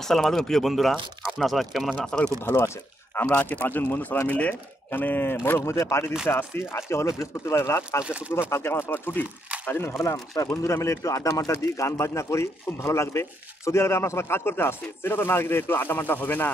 আসসালামু আলাইকুম প্রিয় বন্ধুরা, আপনারা সবাই কেমন আছেন? আশা করি খুব ভালো আছেন। আমরা আজকে 5 জন বন্ধু সবাই মিলে এখানে মরুভূমিতে পার্টি দিতে আসছি। আজকে হলো বৃহস্পতিবার রাত, কালকে শুক্রবার, কালকে আমার সবার ছুটি। তাই জন্য ভাবলাম সবাই বন্ধুরা মিলে একটু আড্ডা মাড্ডা দিই, গান বাজনা করি, খুব ভালো লাগবে। সৌদি আরবে আমরা সবাই কাজ করতে আসছি, সেটা তো না একটু আড্ডা মাড্ডা হবে না।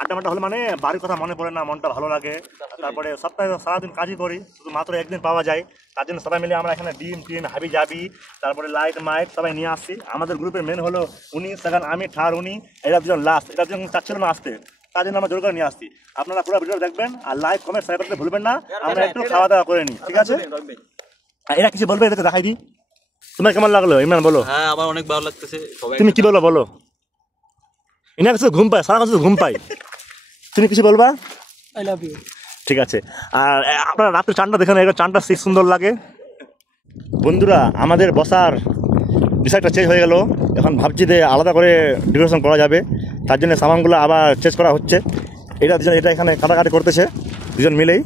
আড্ডা মাড্ডা হলে মানে বাড়ির কথা মনে পড়ে না, মনটা ভালো লাগে। তারপরে সপ্তাহে সারাদিন কাজই করি, শুধু মাত্র একদিন পাওয়া যায়। তার জন্য সবাই মিলে আমরা এখানে ডিম টিম হাবি জাবি, তারপরে লাইট মাইট সবাই নিয়ে আসছি। আমাদের গ্রুপের মেন হলো উনি, সেখানে আমি, ঠার উনি, এরা দুজন লাস্ট। এটা দুজন চাচ্ছিল না আসতে, তার জন্য আমরা জোর করে নিয়ে আসছি। আপনারা পুরো ভিডিও দেখবেন আর লাইক কমেন্ট শেয়ার করতে ভুলবেন না। আমরা একটু খাওয়া দাওয়া করে নিই, ঠিক আছে? এরা কিছু বলবে, এটা দেখাই দিই। তোমার কেমন লাগলো ইমরান, বলো? হ্যাঁ, আমার অনেক ভালো লাগতেছে। তুমি কি বলো বলো? ইনা কিছু ঘুম পায়, সারা কিছু ঘুম পায়। তুমি কিছু বলবা? I love you. ঠিক আছে। আর আপনারা রাত্রে চানটা দেখেন, এটা চানটা সেই সুন্দর লাগে। বন্ধুরা, আমাদের বসার বিষয়টা চেঞ্জ হয়ে গেল। এখন ভাবছি যে আলাদা করে ডেকোরেশন করা যাবে, তার জন্য সামানগুলো আবার চেঞ্জ করা হচ্ছে। এটা দুজন, এটা এখানে কাটাকাটি করতেছে দুজন মিলেই।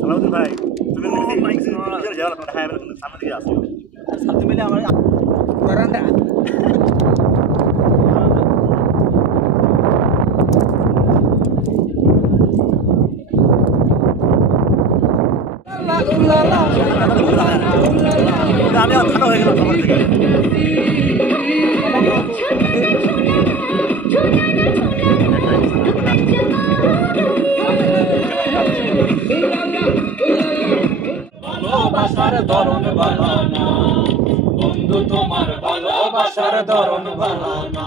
সালাউদ্দিন ভাই, তুমি সামনে দিকে আসো। বারান্দা আমি আর ঠান্ডা হয়ে গেলাম সবার থেকে। ভালোবাসার ধরন বানানা বন্ধু, তোমার ভালোবাসার ধরন বানানা।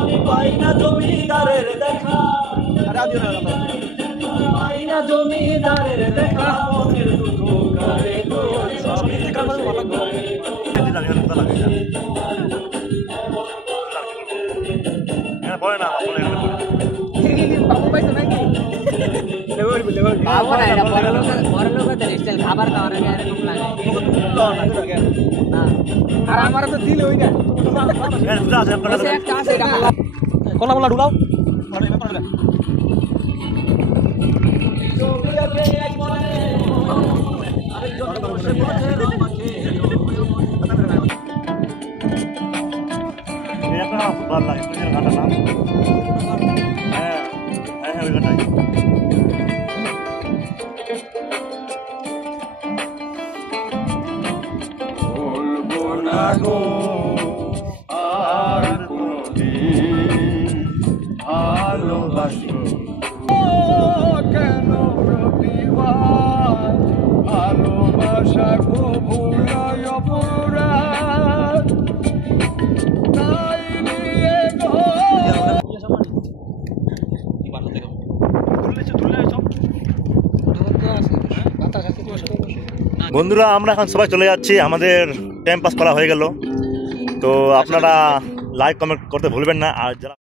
আমি পাই না জমিদারের দেখা, পাই না জমিদারের দেখা, মনের দুঃখ করে গো। পড়ে না বাবু পাইছো নাকি? বাবু না, এটা বড় লোকের স্টাইল, খাবার খাওয়ার আগে এরকম লাগে। আর আমার তো দিল ওই না, একটা আছে এটা কলা বলা ঢুকাও। খুব ভালো লাগে গানটার নাম। হ্যাঁ হ্যাঁ হ্যাঁ, ওই গানটাই। বলবো না গো আর কোনদিন ভালোবাসো, কেন প্রতিবার ভালোবাসা ভুলায় অপরাধ, তাই নিয়ে গো। বন্ধুরা, আমরা এখন সবাই চলে যাচ্ছি, আমাদের টাইম পাস করা হয়ে গেল। তো আপনারা লাইক কমেন্ট করতে ভুলবেন না। আর যারা